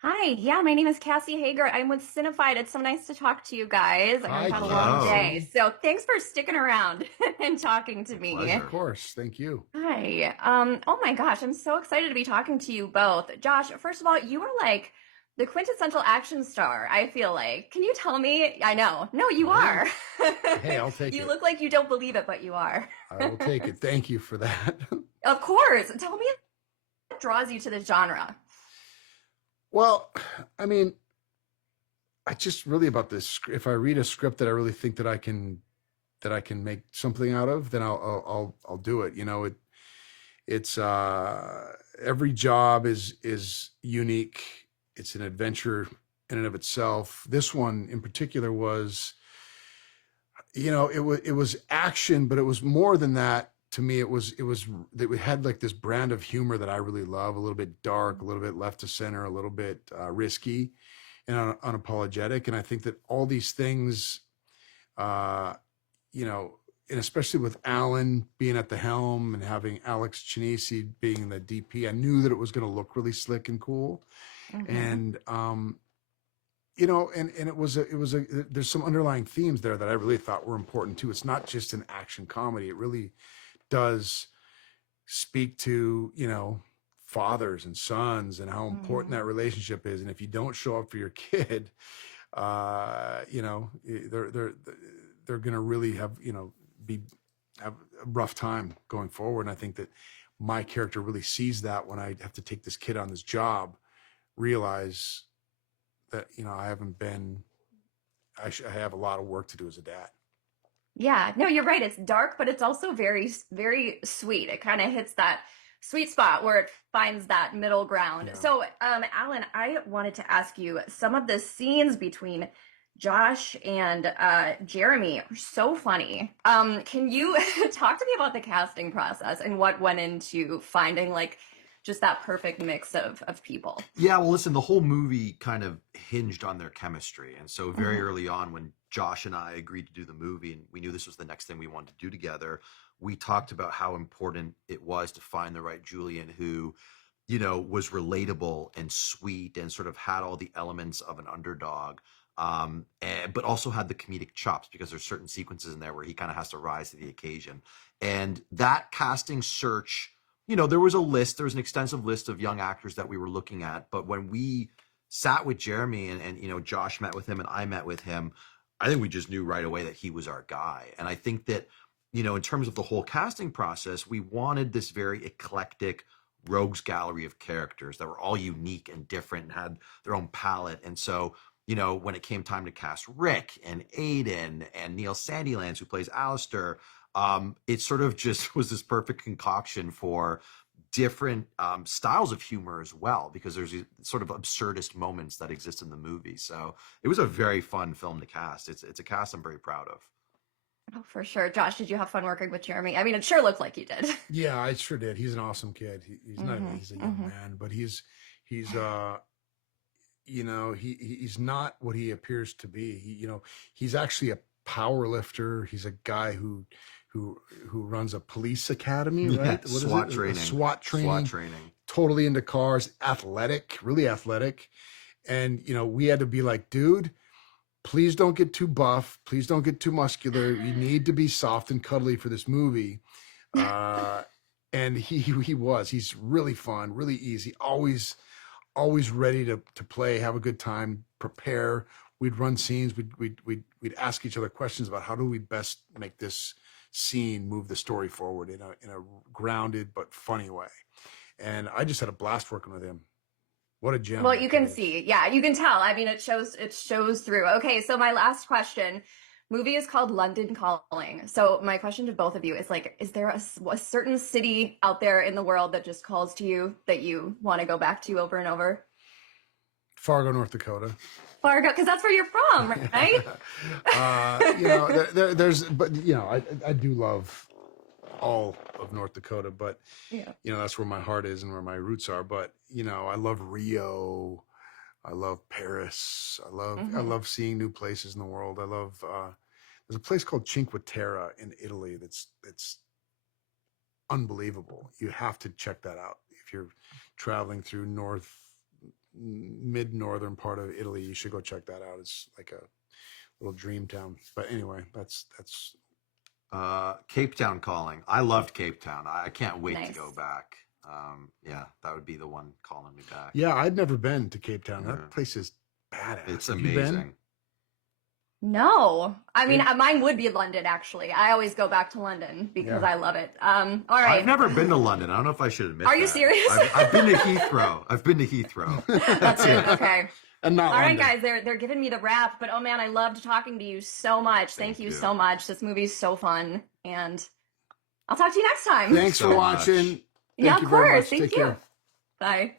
Hi, yeah, my name is Cassie Hager. I'm with Cinefied. It's so nice to talk to you guys. I know you've Hi, had a long Hello. day, Cassie. so thanks for sticking around and talking to My me. Of pleasure. course. Thank you. Hi. Oh my gosh, I'm so excited to be talking to you both. Josh, first of all, you are like the quintessential action star, I feel like. Can you tell me? I know. No, you Well, are. hey, I'll take You it. look like you don't believe it, but you are. I will take it. Thank you for that. Of course. Tell me what draws you to the genre. Well, I mean, I just really about this. If I read a script that I really think that I can make something out of, then I'll do it. It's every job is unique. It's an adventure in and of itself. This one in particular was, it was action, but it was more than that. To me, it had like this brand of humor that I really love, a little bit dark, a little bit left to center, a little bit risky and unapologetic. And I think that all these things, uh, you know, and especially with Alan being at the helm and having Alex Chinesi being the DP, I knew that it was going to look really slick and cool. Mm-hmm. And and it was a there's some underlying themes there that I really thought were important too. It's not just an action comedy. It really does speak to, fathers and sons and how important Mm-hmm. that relationship is. And if you don't show up for your kid, they're going to really be have a rough time going forward. And I think that my character really sees that when I have to take this kid on this job, realize that, I haven't been, I have a lot of work to do as a dad. Yeah, no, you're right. It's dark, but it's also very, very sweet. It kind of hits that sweet spot where it finds that middle ground. Yeah. So, Alan, I wanted to ask you some of the scenes between Josh and Jeremy are so funny. Can you talk to me about the casting process and what went into finding like just that perfect mix of people? Yeah, well, listen, the whole movie kind of hinged on their chemistry. And so, very Hmm. early on, when Josh and I agreed to do the movie and we knew this was the next thing we wanted to do together, we talked about how important it was to find the right Julian who, was relatable and sweet and sort of had all the elements of an underdog. But also had the comedic chops because there's certain sequences in there where he kind of has to rise to the occasion. And that casting search, there was a list, there was an extensive list of young actors that we were looking at. But when we sat with Jeremy and Josh met with him and I met with him, I think we just knew right away that he was our guy. And I think that, in terms of the whole casting process, we wanted this very eclectic rogues gallery of characters that were all unique and different and had their own palette. And so, when it came time to cast Rick and Aiden and Neil Sandilands, who plays Alistair, it sort of just was this perfect concoction for different styles of humor as well, because there's these sort of absurdist moments that exist in the movie. So it was a very fun film to cast. It's a cast I'm very proud of. Oh, for sure. Josh, did you have fun working with Jeremy? I mean, it sure looked like you did. Yeah, I sure did. He's an awesome kid. He's not, Hmm. he's a young Hmm. man, but he's not what he appears to be. He's actually a power lifter. He's a guy who who runs a police academy, Yeah, right? What is it? SWAT A training. SWAT SWAT training. training. Totally into cars, athletic, really athletic. And we had to be like, dude, please don't get too buff. Please don't get too muscular. You need to be soft and cuddly for this movie. Uh, and he's really fun, really easy, always ready to play, have a good time, prepare. We'd run scenes. We'd ask each other questions about how do we best make this scene move the story forward in a grounded but funny way. And I just had a blast working with him. What a gem Well, that you kid can is. see. Yeah, you can tell. I mean, it shows through. Okay, so my last question. Movie is called London Calling. So my question to both of you is like, is there a certain city out there in the world that just calls to you that you want to go back to over and over? Fargo, North Dakota. Fargo, because that's where you're from, right? But I do love all of North Dakota, but Yeah. that's where my heart is and where my roots are. But I love Rio. I love Paris. I love I Hmm. love seeing new places in the world. I love there's a place called Cinque Terre in Italy that's unbelievable. You have to check that out if you're traveling through mid-northern part of Italy. You should go check that out. It's like a little dream town. But anyway, that's Cape Town calling. I loved Cape Town. I can't wait Nice. to go back. Yeah, that would be the one calling me back. yeah. I'd never been to Cape Town. Yeah. That place is badass. It's Have you been? amazing. No, I mean, Yeah. mine would be London, actually. I always go back to London because Yeah. I love it. All right. I've never been to London. I don't know if I should admit Are you that. serious? I've been to Heathrow. I've been to Heathrow. That's it. Okay. And not All right, London. guys, they're giving me the wrap, but oh man, I loved talking to you so much. Thank you so much. This movie's so fun, and I'll talk to you next time. Thanks so for much. watching. Yeah, Thank of you very course. much. Thank Take you. care. Bye.